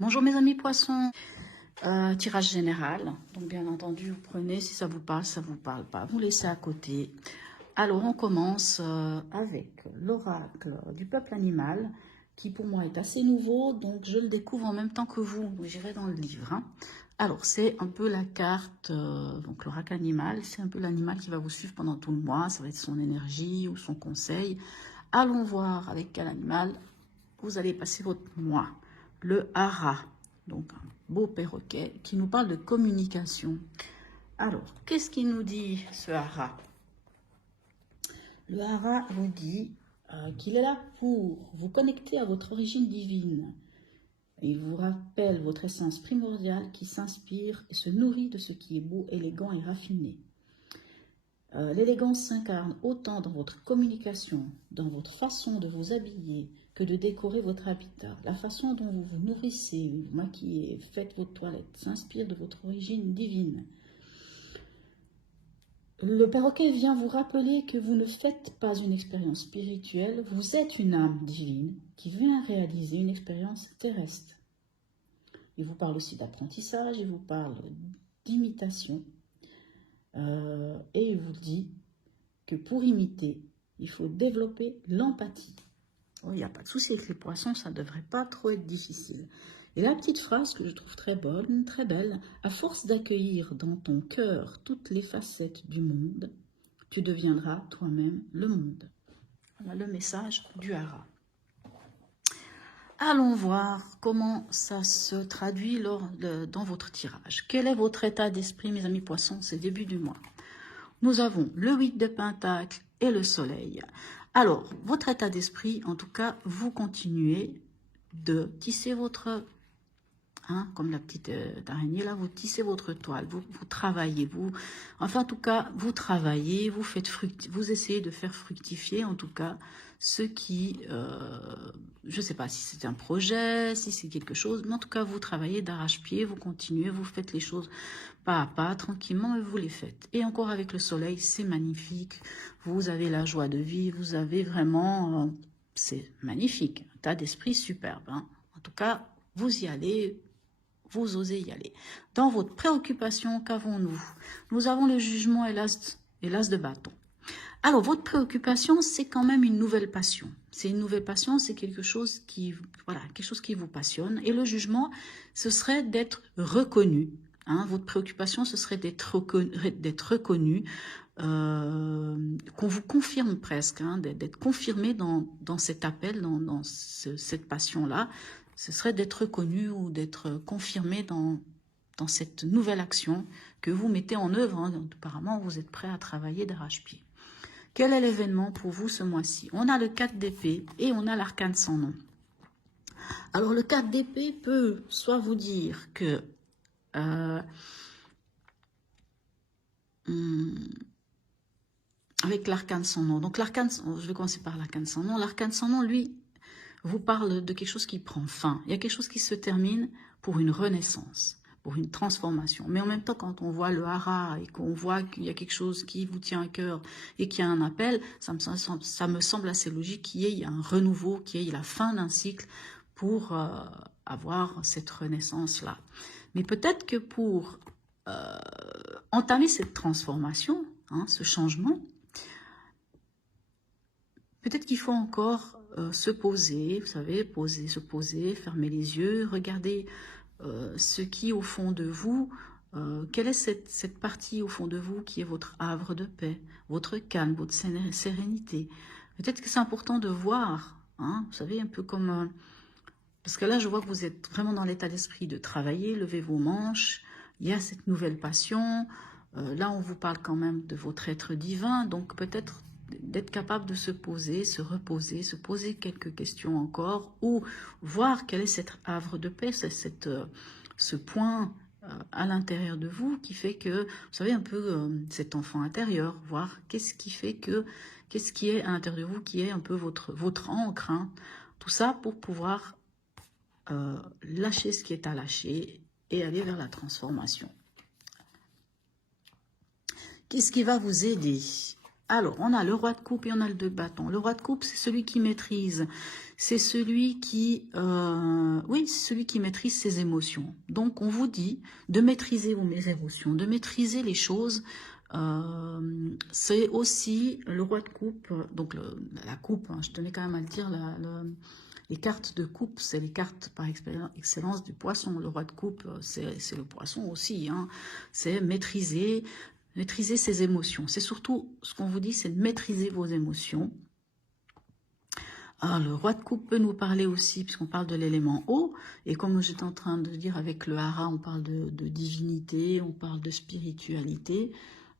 Bonjour mes amis poissons, tirage général, donc bien entendu vous prenez, si ça vous parle, ça vous parle pas, vous laissez à côté. Alors on commence avec l'oracle du peuple animal, qui pour moi est assez nouveau, donc je le découvre en même temps que vous, j'irai dans le livre. Hein. Alors c'est un peu la carte, donc l'oracle animal, c'est un peu l'animal qui va vous suivre pendant tout le mois, ça va être son énergie ou son conseil. Allons voir avec quel animal vous allez passer votre mois. Le hara, donc un beau perroquet qui nous parle de communication. Alors, qu'est-ce qu'il nous dit ce hara? Le hara vous dit qu'il est là pour vous connecter à votre origine divine. Il vous rappelle votre essence primordiale qui s'inspire et se nourrit de ce qui est beau, élégant et raffiné. L'élégance s'incarne autant dans votre communication, dans votre façon de vous habiller, que de décorer votre habitat. La façon dont vous vous nourrissez, vous maquillez, faites votre toilette, s'inspire de votre origine divine. Le perroquet vient vous rappeler que vous ne faites pas une expérience spirituelle, vous êtes une âme divine qui vient réaliser une expérience terrestre. Il vous parle aussi d'apprentissage, il vous parle d'imitation, et il vous dit que pour imiter, il faut développer l'empathie. Oh, il n'y a pas de souci avec les poissons, ça ne devrait pas trop être difficile. Et la petite phrase que je trouve très bonne, très belle, à force d'accueillir dans ton cœur toutes les facettes du monde, tu deviendras toi-même le monde. Voilà le message du hara. Allons voir comment ça se traduit dans votre tirage. Quel est votre état d'esprit, mes amis poissons, c'est début du mois. Nous avons le 8 de Pentacle et le Soleil. Alors, votre état d'esprit, en tout cas, vous continuez de tisser votre... comme la petite araignée là, vous tissez votre toile, vous travaillez, enfin en tout cas, vous travaillez, vous essayez de faire fructifier en tout cas ce qui, je ne sais pas si c'est un projet, si c'est quelque chose, mais en tout cas vous travaillez d'arrache-pied, vous continuez, vous faites les choses pas à pas, tranquillement, mais vous les faites. Et encore avec le soleil, c'est magnifique, vous avez la joie de vivre, vous avez vraiment, c'est magnifique, un tas d'esprit superbe. Hein. En tout cas, vous y allez. Vous osez y aller. Dans votre préoccupation, qu'avons-nous? Nous avons le jugement et l'as de bâton. Alors, votre préoccupation, c'est quand même une nouvelle passion. C'est une nouvelle passion, c'est quelque chose qui vous passionne. Et le jugement, ce serait d'être reconnu. Hein, votre préoccupation, ce serait d'être reconnu, qu'on vous confirme presque, hein, d'être confirmé dans cet appel, dans cette passion-là. Ce serait d'être reconnu ou d'être confirmé dans cette nouvelle action que vous mettez en œuvre. Hein. Donc, apparemment, vous êtes prêt à travailler d'arrache-pied. Quel est l'événement pour vous ce mois-ci? On a le 4 d'épée et on a l'arcane sans nom. Alors, le 4 d'épée peut soit vous dire que avec l'arcane sans nom. Donc, l'arcane, je vais commencer par l'arcane sans nom. L'arcane sans nom, lui, vous parle de quelque chose qui prend fin. Il y a quelque chose qui se termine pour une renaissance, pour une transformation. Mais en même temps, quand on voit le hara et qu'on voit qu'il y a quelque chose qui vous tient à cœur et qu'il y a un appel, ça me semble assez logique qu'il y ait un renouveau, qu'il y ait la fin d'un cycle pour avoir cette renaissance-là. Mais peut-être que pour entamer cette transformation, hein, ce changement, peut-être qu'il faut encore se poser, vous savez, se poser, fermer les yeux, regarder ce qui au fond de vous, quelle est cette partie au fond de vous qui est votre havre de paix, votre calme, votre sérénité. Peut-être que c'est important de voir, hein, vous savez, un peu comme... parce que là, je vois que vous êtes vraiment dans l'état d'esprit de travailler, lever vos manches, il y a cette nouvelle passion. Là, on vous parle quand même de votre être divin, donc peut-être d'être capable de se poser, se reposer, se poser quelques questions encore, ou voir quel est cet havre de paix, ce point à l'intérieur de vous qui fait que, vous savez, un peu cet enfant intérieur, voir qu'est-ce qui est à l'intérieur de vous, qui est un peu votre encre, hein. Tout ça pour pouvoir lâcher ce qui est à lâcher et aller vers la transformation. Qu'est-ce qui va vous aider? Alors, on a le roi de coupe et on a le 2 de bâton. Le roi de coupe, c'est celui qui maîtrise. C'est celui qui, oui, c'est celui qui maîtrise ses émotions. Donc, on vous dit de maîtriser vos émotions, de maîtriser les choses. C'est aussi le roi de coupe, donc la coupe, hein, je tenais quand même à le dire, les cartes de coupe, c'est les cartes par excellence du poisson. Le roi de coupe, c'est le poisson aussi. Hein. C'est maîtriser ses émotions. C'est surtout, ce qu'on vous dit, c'est de maîtriser vos émotions. Alors, le roi de coupe peut nous parler aussi, puisqu'on parle de l'élément eau, et comme j'étais en train de dire avec le hara, on parle de divinité, on parle de spiritualité.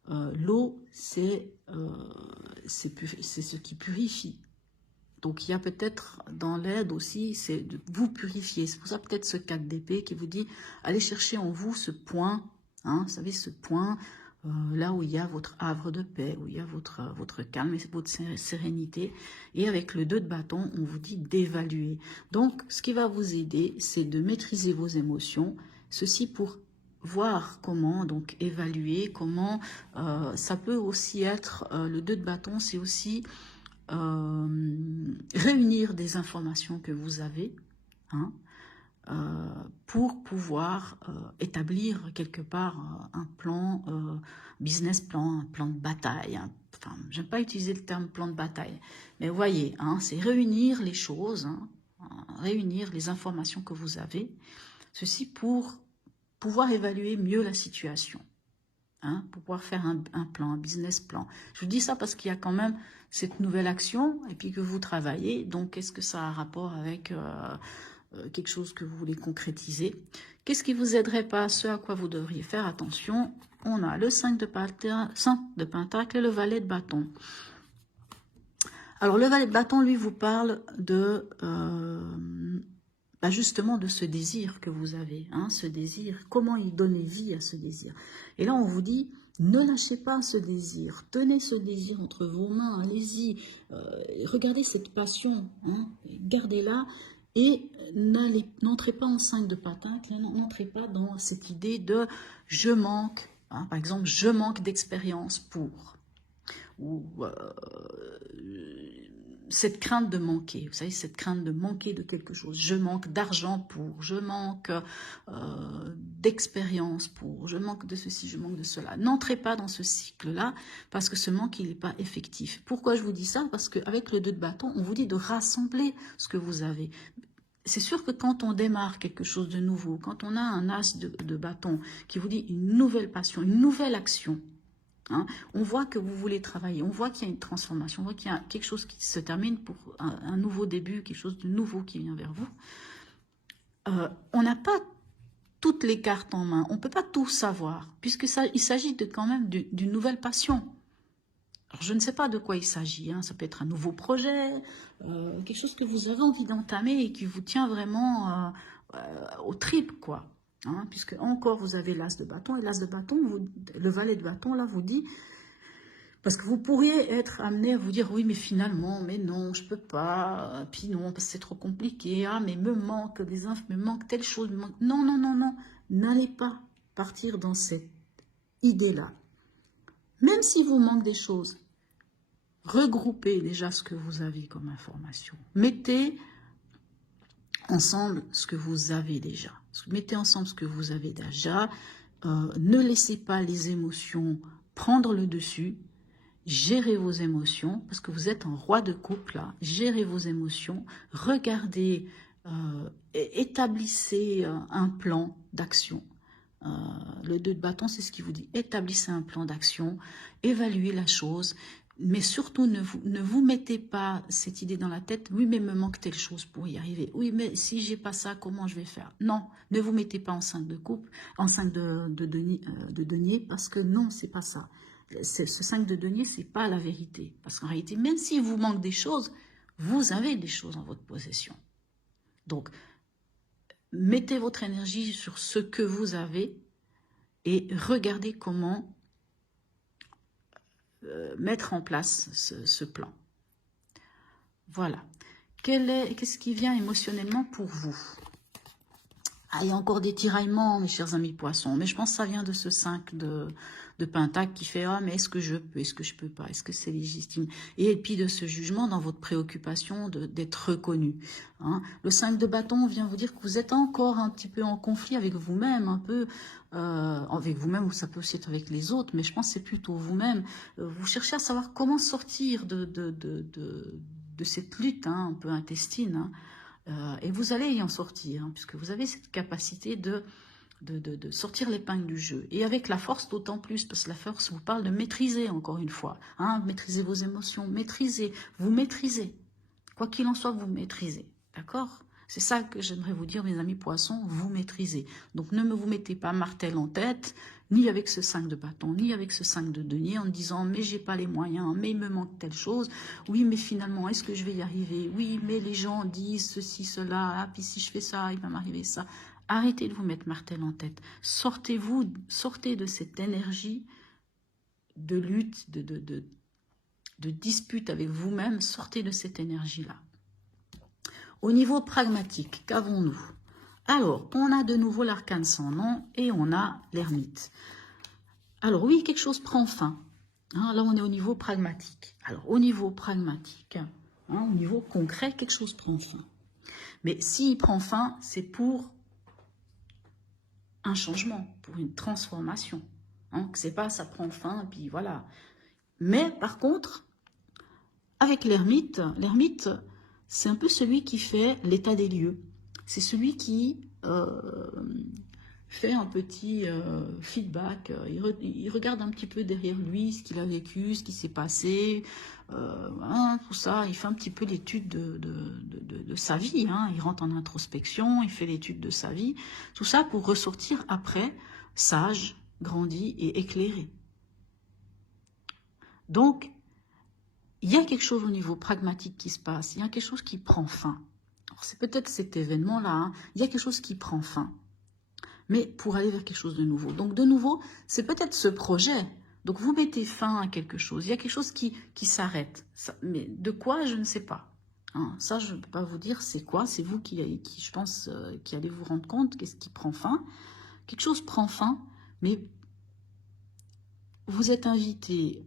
L'eau, c'est ce qui purifie. Donc, il y a peut-être dans l'aide aussi, c'est de vous purifier. C'est pour ça peut-être ce 4 d'épée qui vous dit, allez chercher en vous ce point, hein, vous savez, ce point, là où il y a votre havre de paix, où il y a votre calme et votre sérénité. Et avec le 2 de bâton, on vous dit d'évaluer. Donc, ce qui va vous aider, c'est de maîtriser vos émotions. Ceci pour voir comment, donc évaluer, comment ça peut aussi être, le 2 de bâton, c'est aussi réunir des informations que vous avez, hein, pour pouvoir établir quelque part un plan, business plan, un plan de bataille. Hein. Enfin, j'aime pas utiliser le terme plan de bataille, mais vous voyez, hein, c'est réunir les choses, hein, réunir les informations que vous avez, ceci pour pouvoir évaluer mieux la situation. Hein, pour pouvoir faire un plan, un business plan. Je vous dis ça parce qu'il y a quand même cette nouvelle action et puis que vous travaillez. Donc, est-ce que ça a un rapport avec quelque chose que vous voulez concrétiser? Qu'est-ce qui vous aiderait pas? Ce à quoi vous devriez faire attention. On a le 5 de pentacle et le valet de bâton. Alors, le valet de bâton, lui, vous parle de... justement de ce désir que vous avez, hein, ce désir, comment y donner vie à ce désir. Et là, on vous dit, ne lâchez pas ce désir, tenez ce désir entre vos mains, allez-y, regardez cette passion, hein, gardez-la, et n'entrez pas en 5 de pentacle, n'entrez pas dans cette idée de « je manque hein, », par exemple « je manque d'expérience pour », ou cette crainte de manquer, vous savez, cette crainte de manquer de quelque chose. Je manque d'argent pour, je manque d'expérience pour, je manque de ceci, je manque de cela. N'entrez pas dans ce cycle-là, parce que ce manque, il n'est pas effectif. Pourquoi je vous dis ça? Parce qu'avec le 2 de bâton, on vous dit de rassembler ce que vous avez. C'est sûr que quand on démarre quelque chose de nouveau, quand on a un as de bâton qui vous dit une nouvelle passion, une nouvelle action, hein, on voit que vous voulez travailler, on voit qu'il y a une transformation, on voit qu'il y a quelque chose qui se termine pour un nouveau début, quelque chose de nouveau qui vient vers vous. On n'a pas toutes les cartes en main, on ne peut pas tout savoir, puisque il s'agit quand même d'une nouvelle passion. Alors, je ne sais pas de quoi il s'agit, hein. Ça peut être un nouveau projet, quelque chose que vous avez envie d'entamer et qui vous tient vraiment aux tripes, quoi. Hein, puisque encore vous avez l'as de bâton, et l'as de bâton, le valet de bâton, là, vous dit, parce que vous pourriez être amené à vous dire, oui, mais finalement, mais non, je peux pas, puis non, parce que c'est trop compliqué, ah, mais me manque des infos, me manque telle chose, non, non, non, non, n'allez pas partir dans cette idée-là. Même s'il vous manque des choses, regroupez déjà ce que vous avez comme information. Mettez ensemble ce que vous avez déjà. Mettez ensemble ce que vous avez déjà. Ne laissez pas les émotions prendre le dessus. Gérez vos émotions, parce que vous êtes un roi de coupe, là. Gérez vos émotions. Regardez, établissez un plan d'action. Le 2 de bâton, c'est ce qui vous dit. Établissez un plan d'action. Évaluez la chose. Mais surtout, ne vous mettez pas cette idée dans la tête, oui, mais me manque telle chose pour y arriver. Oui, mais si j'ai pas ça, comment je vais faire? Non, ne vous mettez pas en 5 de coupe, en 5 de denier, parce que non, c'est pas ça. Ce 5 de denier, c'est pas la vérité. Parce qu'en réalité, même s'il vous manque des choses, vous avez des choses en votre possession. Donc, mettez votre énergie sur ce que vous avez et regardez comment mettre en place ce plan. Voilà. Qu'est-ce qui vient émotionnellement pour vous? Ah, il y a encore des tiraillements, mes chers amis poissons, mais je pense que ça vient de ce 5 de Pentacle qui fait « Ah, mais est-ce que je peux, est-ce que je peux pas, est-ce que c'est légitime ?» Et puis de ce jugement dans votre préoccupation d'être reconnu. Hein. Le 5 de bâton vient vous dire que vous êtes encore un petit peu en conflit avec vous-même, un peu avec vous-même, ou ça peut aussi être avec les autres, mais je pense que c'est plutôt vous-même. Vous cherchez à savoir comment sortir de cette lutte un peu intestine, hein. Et vous allez y en sortir, hein, puisque vous avez cette capacité de sortir l'épingle du jeu. Et avec la force d'autant plus, parce que la force vous parle de maîtriser, encore une fois. Hein, maîtriser vos émotions, maîtriser, vous maîtrisez. Quoi qu'il en soit, vous maîtrisez. D'accord? C'est ça que j'aimerais vous dire, mes amis poissons, vous maîtrisez. Donc ne me vous mettez pas martel en tête, ni avec ce 5 de bâton, ni avec ce 5 de denier, en disant « mais j'ai pas les moyens, mais il me manque telle chose, oui, mais finalement, est-ce que je vais y arriver? Oui, mais les gens disent ceci, cela, ah, puis si je fais ça, il va m'arriver ça. » Arrêtez de vous mettre martel en tête. Sortez de cette énergie de lutte, de dispute avec vous-même, sortez de cette énergie-là. Au niveau pragmatique, qu'avons-nous? Alors, on a de nouveau l'arcane sans nom et on a l'ermite. Alors oui, quelque chose prend fin. Hein, là, on est au niveau pragmatique. Alors, au niveau pragmatique, hein, au niveau concret, quelque chose prend fin. Mais s'il prend fin, c'est pour un changement, pour une transformation. Hein, que c'est pas ça prend fin, puis voilà. Mais par contre, avec l'ermite, c'est un peu celui qui fait l'état des lieux. C'est celui qui fait un petit feedback. Il regarde un petit peu derrière lui ce qu'il a vécu, ce qui s'est passé, hein, tout ça. Il fait un petit peu l'étude de sa vie. Hein. Il rentre en introspection, il fait l'étude de sa vie. Tout ça pour ressortir après sage, grandi et éclairé. Donc, il y a quelque chose au niveau pragmatique qui se passe, il y a quelque chose qui prend fin. C'est peut-être cet événement-là, hein. Il y a quelque chose qui prend fin, mais pour aller vers quelque chose de nouveau. Donc de nouveau, c'est peut-être ce projet. Donc vous mettez fin à quelque chose, il y a quelque chose qui s'arrête. Mais de quoi, je ne sais pas. Hein, ça, je ne peux pas vous dire c'est quoi, c'est vous qui je pense, qui allez vous rendre compte qu'est-ce qui prend fin. Quelque chose prend fin, mais vous êtes invité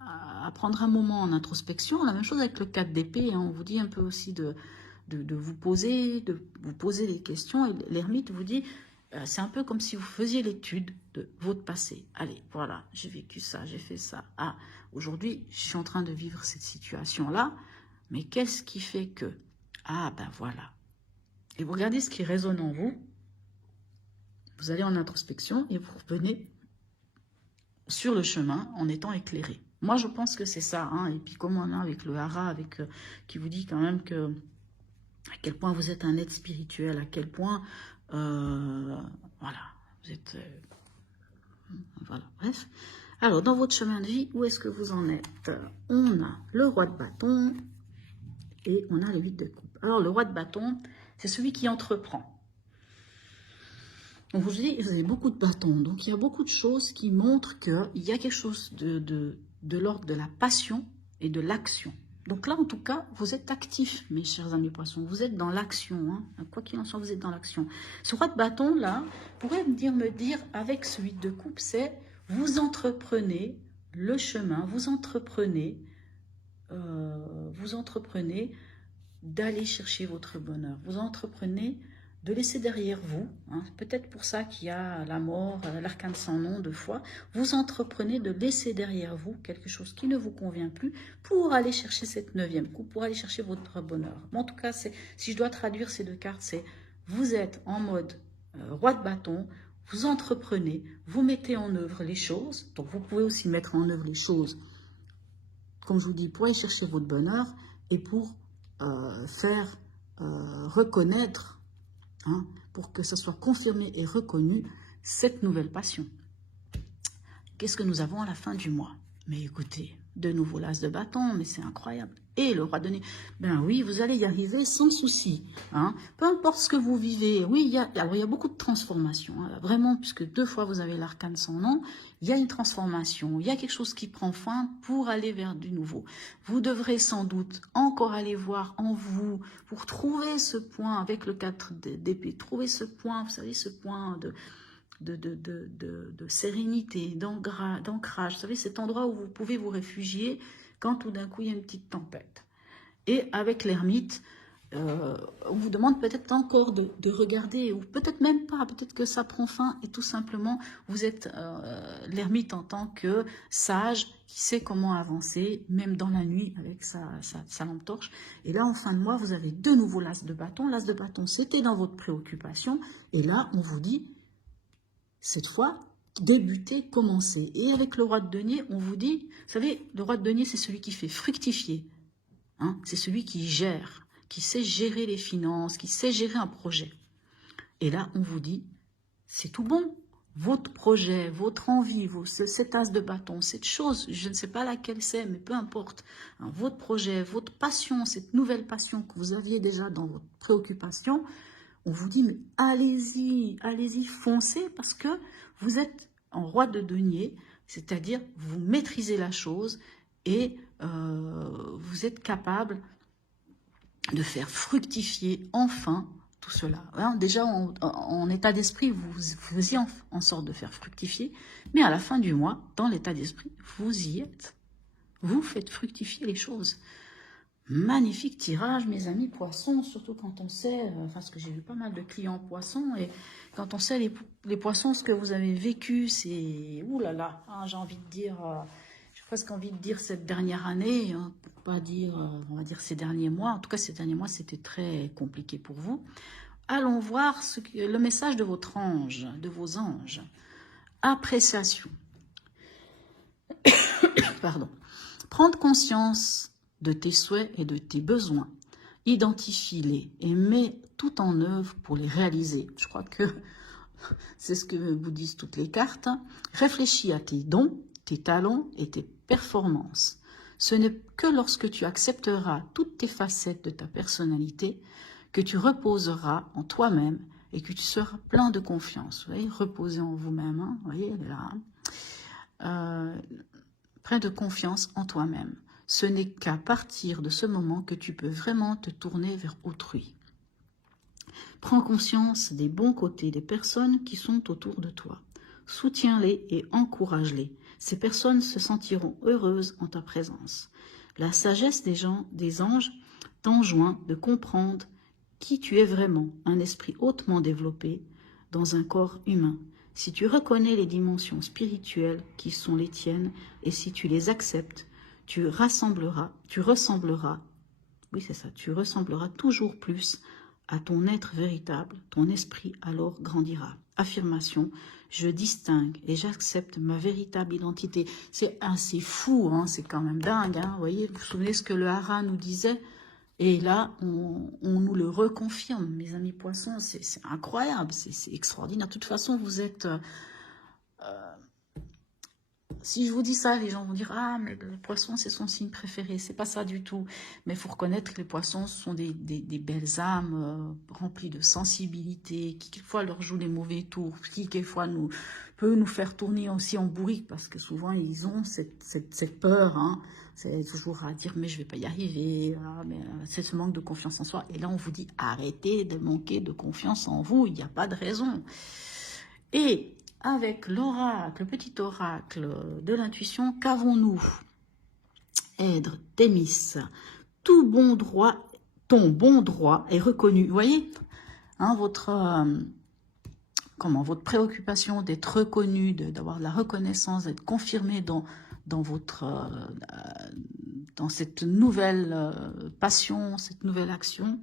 à prendre un moment en introspection. La même chose avec le 4 d'épée, hein. On vous dit un peu aussi de vous poser des questions. L'ermite vous dit, c'est un peu comme si vous faisiez l'étude de votre passé. Allez, voilà, j'ai vécu ça, j'ai fait ça. Ah, aujourd'hui, je suis en train de vivre cette situation-là, mais qu'est-ce qui fait que... Ah, ben voilà. Et vous regardez ce qui résonne en vous. Vous allez en introspection et vous revenez sur le chemin en étant éclairé. Moi, je pense que c'est ça. Hein. Et puis, comme on a avec le hara, qui vous dit quand même que à quel point vous êtes un être spirituel, à quel point, voilà, vous êtes, voilà, bref. Alors, dans votre chemin de vie, où est-ce que vous en êtes? On a le roi de bâton et on a le 8 de coupe. Alors, le roi de bâton, c'est celui qui entreprend. Donc, vous avez beaucoup de bâtons. Donc, il y a beaucoup de choses qui montrent qu'il y a quelque chose de l'ordre de la passion et de l'action. Donc là, en tout cas, vous êtes actifs, mes chers amis poissons. Vous êtes dans l'action. Hein. Quoi qu'il en soit, vous êtes dans l'action. Ce roi de bâton, là, pourrait me dire, avec ce 8 de coupe, c'est vous entreprenez le chemin, vous entreprenez d'aller chercher votre bonheur. Vous entreprenez de laisser derrière vous, hein, peut-être pour ça qu'il y a la mort, l'arcane sans nom 2 fois, vous entreprenez de laisser derrière vous quelque chose qui ne vous convient plus pour aller chercher cette 9e coupe, pour aller chercher votre bonheur. Mais en tout cas, si je dois traduire ces 2 cartes, c'est vous êtes en mode roi de bâton, vous entreprenez, vous mettez en œuvre les choses, donc vous pouvez aussi mettre en œuvre les choses, comme je vous dis, pour aller chercher votre bonheur et pour faire reconnaître, hein, pour que ça soit confirmé et reconnu, cette nouvelle passion. Qu'est-ce que nous avons à la fin du mois? Mais écoutez, de nouveau l'as de bâton, mais c'est incroyable. et le roi de denier. Ben oui, vous allez y arriver sans souci. Hein. Peu importe ce que vous vivez. Oui, il y a beaucoup de transformations. Hein, vraiment, puisque 2 fois vous avez l'arcane sans nom, il y a une transformation. Il y a quelque chose qui prend fin pour aller vers du nouveau. Vous devrez sans doute encore aller voir en vous pour trouver ce point avec le 4 d'épée. Trouver ce point, vous savez, ce point de sérénité, d'ancrage. Vous savez, cet endroit où vous pouvez vous réfugier quand tout d'un coup il y a une petite tempête. Et avec l'ermite, on vous demande peut-être encore de regarder, ou peut-être même pas, peut-être que ça prend fin et tout simplement, vous êtes l'ermite en tant que sage qui sait comment avancer, même dans la nuit avec sa lampe torche. Et là, en fin de mois, vous avez de nouveau l'as de bâton. L'as de bâton, c'était dans votre préoccupation. Et là, on vous dit, cette fois, débutez, commencez. Et avec le roi de denier, on vous dit, vous savez, le roi de denier, c'est celui qui fait fructifier. Hein, c'est celui qui gère, qui sait gérer les finances, qui sait gérer un projet. Et là, on vous dit, c'est tout bon. Votre projet, votre envie, cet as de bâton, cette chose, je ne sais pas laquelle c'est, mais peu importe. Hein, votre projet, votre passion, cette nouvelle passion que vous aviez déjà dans votre préoccupation, on vous dit, mais allez-y, allez-y, foncez, parce que vous êtes en roi de denier, c'est-à-dire vous maîtrisez la chose et vous êtes capable de faire fructifier enfin tout cela. Hein, déjà, en état d'esprit, vous faisiez en sorte de faire fructifier, mais à la fin du mois, dans l'état d'esprit, vous y êtes. Vous faites fructifier les choses. Magnifique tirage, mes amis poissons, surtout quand on sait, parce que j'ai vu pas mal de clients poissons, et quand on sait les poissons, ce que vous avez vécu, c'est, oulala, hein, j'ai envie de dire, j'ai presque envie de dire cette dernière année, hein, pour pas dire, on va dire ces derniers mois, en tout cas ces derniers mois, c'était très compliqué pour vous. Allons voir le message de votre ange, de vos anges. Appréciation. Pardon. Prendre conscience de tes souhaits et de tes besoins. Identifie-les et mets tout en œuvre pour les réaliser. Je crois que c'est ce que vous disent toutes les cartes. Réfléchis à tes dons, tes talents et tes performances. Ce n'est que lorsque tu accepteras toutes tes facettes de ta personnalité que tu reposeras en toi-même et que tu seras plein de confiance. Vous voyez, reposez en vous-même. Hein, vous voyez, elle est là. Plein de confiance en toi-même. Ce n'est qu'à partir de ce moment que tu peux vraiment te tourner vers autrui. Prends conscience des bons côtés des personnes qui sont autour de toi. Soutiens-les et encourage-les. Ces personnes se sentiront heureuses en ta présence. La sagesse des anges t'enjoint de comprendre qui tu es vraiment, un esprit hautement développé dans un corps humain. Si tu reconnais les dimensions spirituelles qui sont les tiennes et si tu les acceptes, tu ressembleras, oui c'est ça, tu ressembleras toujours plus à ton être véritable, ton esprit alors grandira. Affirmation, je distingue et j'accepte ma véritable identité. C'est assez fou, hein, c'est quand même dingue. Hein, vous voyez, vous vous souvenez ce que le Hara nous disait? Et là, on nous le reconfirme, mes amis poissons, c'est incroyable, c'est extraordinaire. De toute façon, vous êtes... si je vous dis ça, les gens vont dire « Ah, mais le poisson, c'est son signe préféré. » C'est pas ça du tout. Mais il faut reconnaître que les poissons sont des belles âmes remplies de sensibilité, qui quelquefois leur jouent des mauvais tours, qui quelquefois peut nous faire tourner aussi en bourrique, parce que souvent, ils ont cette peur. Hein. C'est toujours à dire « Mais je vais pas y arriver. Ah, mais c'est ce manque de confiance en soi. » Et là, on vous dit « Arrêtez de manquer de confiance en vous. Il n'y a pas de raison. » Et avec l'oracle, le petit oracle de l'intuition, qu'avons-nous? Èdre, Thémis, ton bon droit est reconnu. Vous voyez, hein, votre préoccupation d'être reconnu, d'avoir de la reconnaissance, d'être confirmé dans cette nouvelle passion, cette nouvelle action.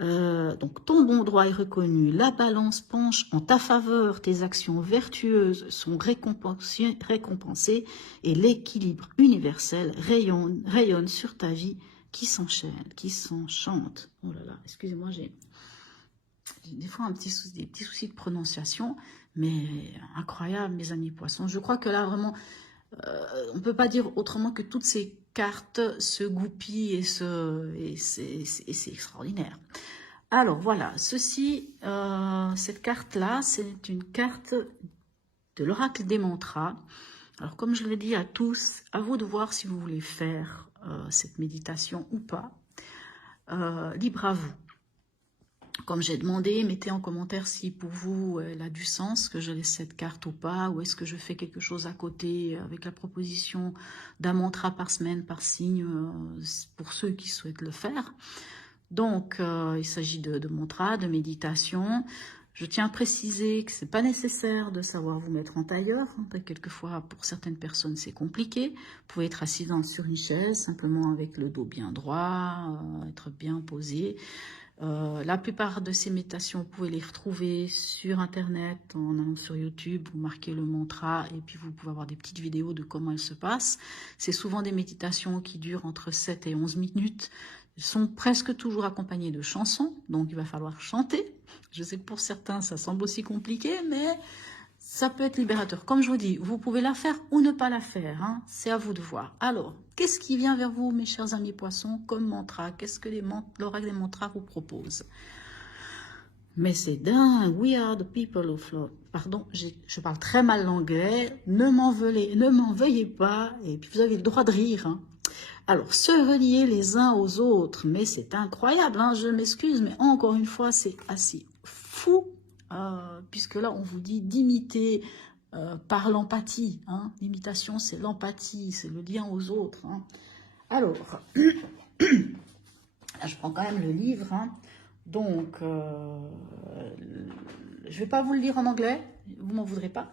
Donc ton bon droit est reconnu, la balance penche en ta faveur, tes actions vertueuses sont récompensées et l'équilibre universel rayonne sur ta vie qui s'enchaîne, qui s'enchante. Oh là là, excusez-moi, j'ai des fois des petits soucis de prononciation, mais incroyable mes amis poissons. Je crois que là vraiment, on ne peut pas dire autrement que toutes ces carte se goupille et c'est extraordinaire. Alors voilà, cette carte-là, c'est une carte de l'oracle des mantras. Alors comme je l'ai dit à tous, à vous de voir si vous voulez faire cette méditation ou pas. Libre à vous. Comme j'ai demandé, mettez en commentaire si pour vous elle a du sens que je laisse cette carte ou pas, ou est-ce que je fais quelque chose à côté avec la proposition d'un mantra par semaine, par signe, pour ceux qui souhaitent le faire. Donc, il s'agit de mantra, de méditation. Je tiens à préciser que ce n'est pas nécessaire de savoir vous mettre en tailleur. Quelquefois, pour certaines personnes, c'est compliqué. Vous pouvez être assis sur une chaise, simplement avec le dos bien droit, être bien posé. La plupart de ces méditations, vous pouvez les retrouver sur Internet, en allant sur YouTube, vous marquez le mantra et puis vous pouvez avoir des petites vidéos de comment elles se passent. C'est souvent des méditations qui durent entre 7 et 11 minutes. Elles sont presque toujours accompagnées de chansons, donc il va falloir chanter. Je sais que pour certains, ça semble aussi compliqué, mais ça peut être libérateur. Comme je vous dis, vous pouvez la faire ou ne pas la faire, hein. C'est à vous de voir. Alors, qu'est-ce qui vient vers vous, mes chers amis poissons, comme mantra? Qu'est-ce que l'oracle des mantras vous propose? Mais c'est dingue, we are the people of love. Pardon, je parle très mal l'anglais, ne m'en veuillez pas, et puis vous avez le droit de rire, hein. Alors, se relier les uns aux autres, mais c'est incroyable, hein, je m'excuse, mais encore une fois, c'est assez fou, puisque là, on vous dit d'imiter par l'empathie. Hein. L'imitation, c'est l'empathie, c'est le lien aux autres. Hein. Alors, là, je prends quand même le livre, hein. Donc, je ne vais pas vous le lire en anglais, vous m'en voudrez pas.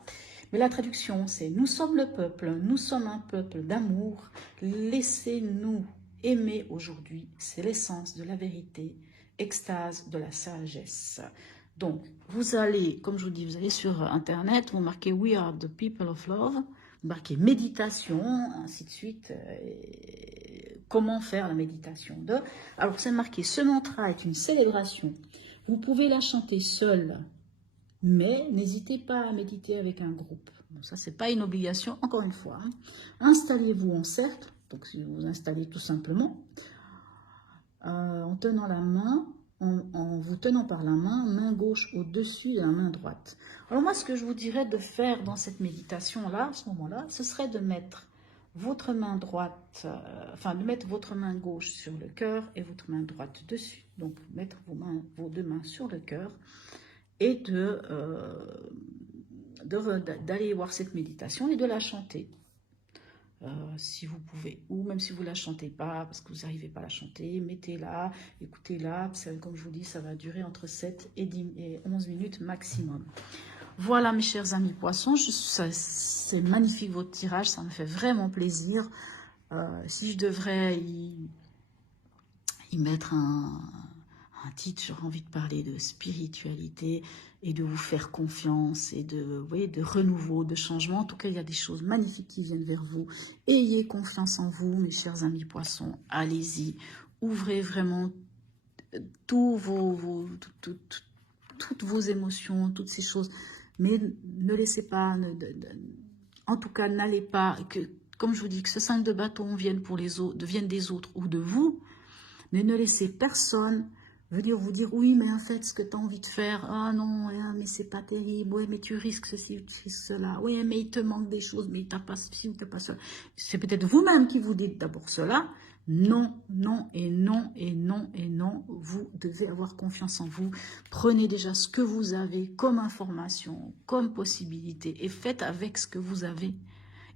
Mais la traduction, c'est « Nous sommes le peuple, nous sommes un peuple d'amour, laissez-nous aimer aujourd'hui, c'est l'essence de la vérité, extase de la sagesse. » Donc, vous allez, comme je vous dis, vous allez sur Internet, vous marquez « We are the people of love », vous marquez « méditation », ainsi de suite, comment faire la méditation de. Alors, c'est marqué « Ce mantra est une célébration, vous pouvez la chanter seul ». Mais n'hésitez pas à méditer avec un groupe. Bon, ça, ce n'est pas une obligation, encore une fois. Hein. Installez-vous en cercle, donc si vous vous installez tout simplement, en tenant la main, en vous tenant par la main gauche au-dessus de la main droite. Alors moi, ce que je vous dirais de faire dans cette méditation-là, à ce moment-là, ce serait de mettre votre main droite, de mettre votre main gauche sur le cœur et votre main droite dessus. Donc, mettre vos deux mains sur le cœur. Et d'aller voir cette méditation et de la chanter, si vous pouvez. Ou même si vous ne la chantez pas, parce que vous n'arrivez pas à la chanter, mettez-la, écoutez-la. Comme je vous dis, ça va durer entre 7 et 11 minutes maximum. Voilà, mes chers amis poissons, c'est magnifique votre tirage, ça me fait vraiment plaisir. Si je devrais y mettre un titre, j'aurais envie de parler de spiritualité et de vous faire confiance et de renouveau, de changement. En tout cas, il y a des choses magnifiques qui viennent vers vous. Ayez confiance en vous, mes chers amis poissons. Allez-y, ouvrez vraiment toutes vos émotions, toutes ces choses. Mais ne laissez pas, en tout cas, n'allez pas, comme je vous dis, que ce 5 de bâton vienne des autres ou de vous, mais ne laissez personne venir vous dire, oui, mais en fait, ce que tu as envie de faire, ah non, mais c'est pas terrible, oui, mais tu risques ceci, tu risques cela, oui, mais il te manque des choses, mais tu n'as pas ceci, tu n'as pas cela. C'est peut-être vous-même qui vous dites d'abord cela. Non, non, et non, et non, et non. Vous devez avoir confiance en vous. Prenez déjà ce que vous avez comme information, comme possibilité, et faites avec ce que vous avez.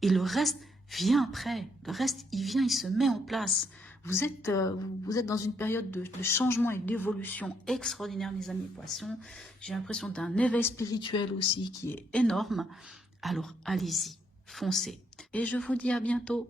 Et le reste vient après. Le reste, il vient, il se met en place. Vous êtes dans une période de changement et d'évolution extraordinaire, mes amis poissons. J'ai l'impression d'un éveil spirituel aussi qui est énorme. Alors, allez-y, foncez. Et je vous dis à bientôt.